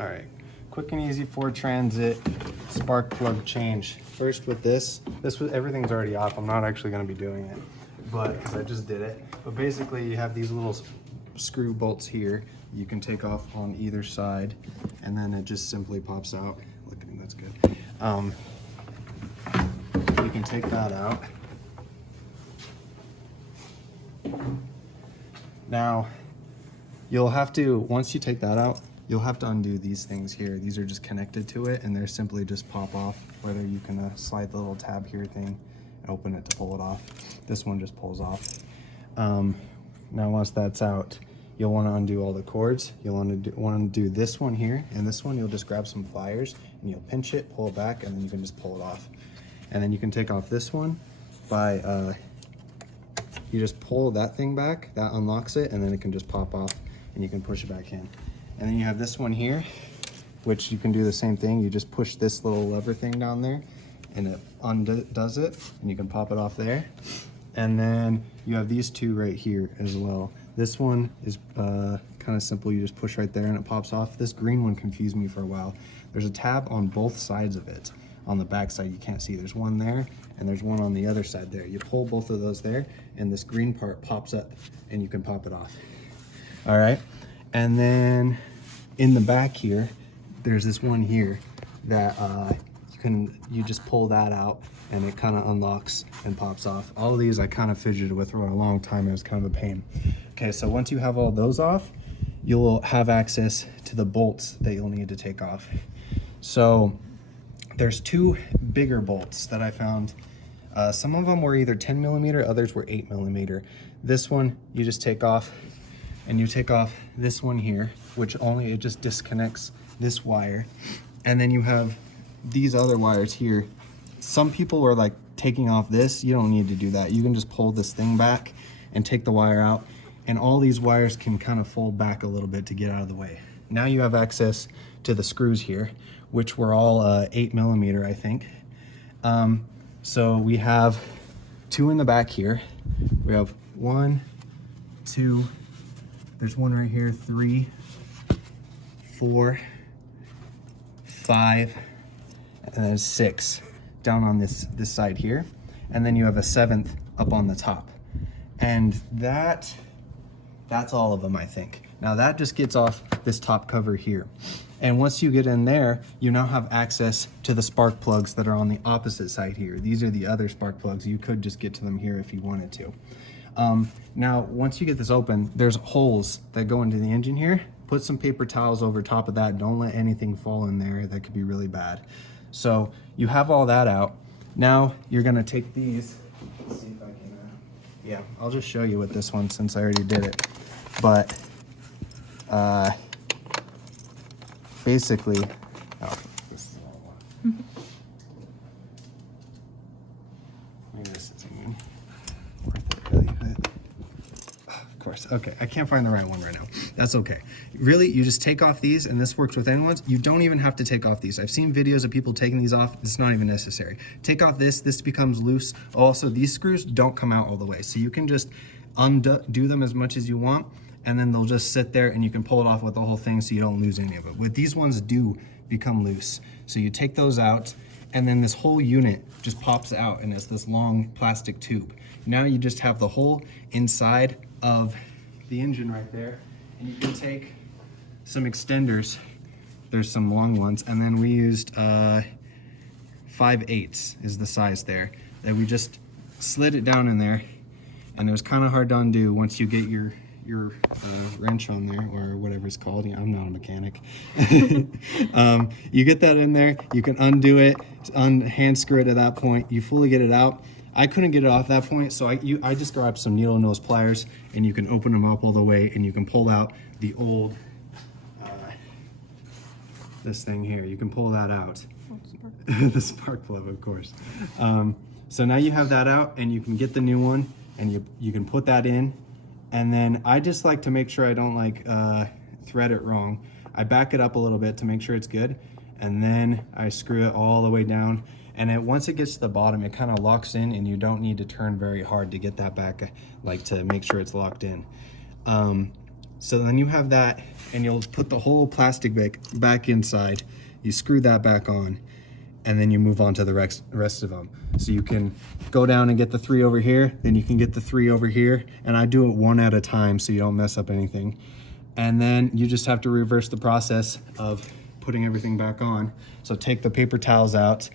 All right, quick and easy Ford Transit spark plug change. First with this was, everything's already off. I'm not actually gonna be doing it, but because I just did it. But basically you have these little screw bolts here you can take off on either side, and then it just simply pops out. Look at me, that's good. You can take that out. Now, you'll have to, once you take that out, you'll have to undo these things here. These are just connected to it, and they're simply just pop off. Whether you can slide the little tab here thing and open it to pull it off. This one just pulls off. Now once that's out, you'll want to undo all the cords. You'll want to do this one here, and this one you'll just grab some pliers and you'll pinch it, pull it back, and then you can just pull it off. And then you can take off this one by you just pull that thing back, that unlocks it, and then it can just pop off and you can push it back in. And then you have this one here, which you can do the same thing. You just push this little lever thing down there and it undoes it, and you can pop it off there. And then you have these two right here as well. This one is kind of simple. You just push right there and it pops off. This green one confused me for a while. There's a tab on both sides of it. On the back side you can't see. There's one there and there's one on the other side there. You pull both of those there and this green part pops up and you can pop it off. All right. And then in the back here, there's this one here that you just pull that out and it kind of unlocks and pops off. All of these I kind of fidgeted with for a long time. It was kind of a pain. Okay, so once you have all those off, you'll have access to the bolts that you'll need to take off. So there's two bigger bolts that I found. Some of them were either 10 millimeter, others were 8 millimeter. This one you just take off, and you take off this one here, which it just disconnects this wire. And then you have these other wires here. Some people were like taking off this. You don't need to do that. You can just pull this thing back and take the wire out, and all these wires can kind of fold back a little bit to get out of the way. Now you have access to the screws here, which were all 8 millimeter, I think. So we have two in the back here. We have 1, 2, there's one right here, 3, 4, 5, and then 6 down on this side here. And then you have a 7th up on the top. And that's all of them, I think. Now that just gets off this top cover here. And once you get in there, you now have access to the spark plugs that are on the opposite side here. These are the other spark plugs. You could just get to them here if you wanted to. Now, once you get this open, there's holes that go into the engine here. Put some paper towels over top of that. Don't let anything fall in there. That could be really bad. So you have all that out. Now you're gonna take these. Let's see if I can, yeah, I'll just show you with this one since I already did it. But basically, oh, this is all one. Maybe this isn't even worth it, really. Of course, okay, I can't find the right one right now. That's okay. Really, you just take off these, and this works with anyone's. You don't even have to take off these. I've seen videos of people taking these off. It's not even necessary. Take off this becomes loose. Also, these screws don't come out all the way, so you can just undo them as much as you want, and then they'll just sit there and you can pull it off with the whole thing so you don't lose any of it. With these ones do become loose. So you take those out, and then this whole unit just pops out and it's this long plastic tube. Now you just have the whole inside of the engine right there, and you can take some extenders. There's some long ones, and then we used 5/8 is the size there, that we just slid it down in there, and it was kind of hard to undo once you get your wrench on there, or whatever it's called. Yeah, I'm not a mechanic. You get that in there, you can undo it, hand screw it at that point, you fully get it out. I couldn't get it off that point, so I just grabbed some needle nose pliers, and you can open them up all the way, and you can pull out the old, this thing here, you can pull that out. The spark plug, of course. So now you have that out, and you can get the new one, and you can put that in. And then I just like to make sure I don't thread it wrong. I back it up a little bit to make sure it's good, and then I screw it all the way down. And once it gets to the bottom, it kind of locks in, and you don't need to turn very hard to get that back, to make sure it's locked in. So then you have that, and you'll put the whole plastic back inside. You screw that back on, and then you move on to the rest of them. So you can go down and get the 3 over here, then you can get the 3 over here, and I do it one at a time so you don't mess up anything. And then you just have to reverse the process of putting everything back on. So take the paper towels out,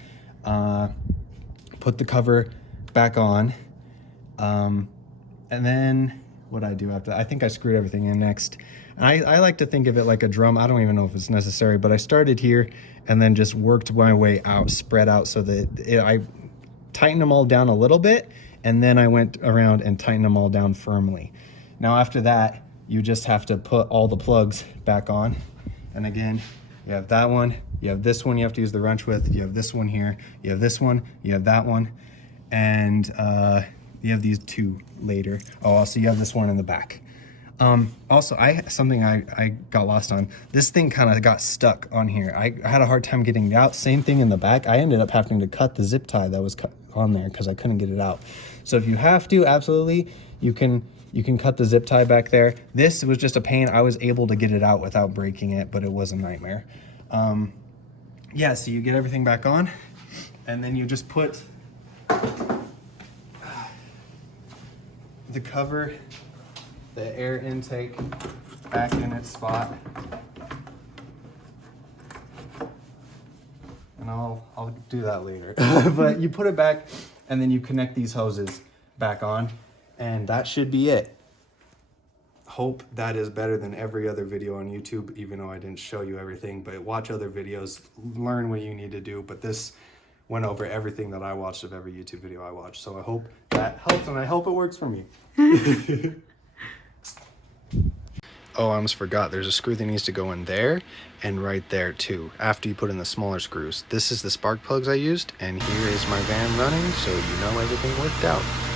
put the cover back on, and then what I do after that, I think I screwed everything in next. And I like to think of it like a drum. I don't even know if it's necessary, but I started here and then just worked my way out, spread out, so that I tightened them all down a little bit, and then I went around and tightened them all down firmly. Now after that, you just have to put all the plugs back on. And again, you have that one, you have this one you have to use the wrench with, you have this one here, you have this one, you have that one, and you have these 2 later. Oh, also you have this one in the back. Also, something I got lost on. This thing kind of got stuck on here. I had a hard time getting it out. Same thing in the back. I ended up having to cut the zip tie that was on there because I couldn't get it out. So if you have to, absolutely, you can cut the zip tie back there. This was just a pain. I was able to get it out without breaking it, but it was a nightmare. Yeah, so you get everything back on, and then you just put the cover, the air intake back in its spot. And I'll do that later. But you put it back, and then you connect these hoses back on, and that should be it. Hope that is better than every other video on YouTube, even though I didn't show you everything. But watch other videos, learn what you need to do. But this went over everything that I watched of every YouTube video I watched. So I hope that helps, and I hope it works for me. Oh, I almost forgot. There's a screw that needs to go in there and right there too, after you put in the smaller screws. This is the spark plugs I used, and here is my van running, so you know everything worked out.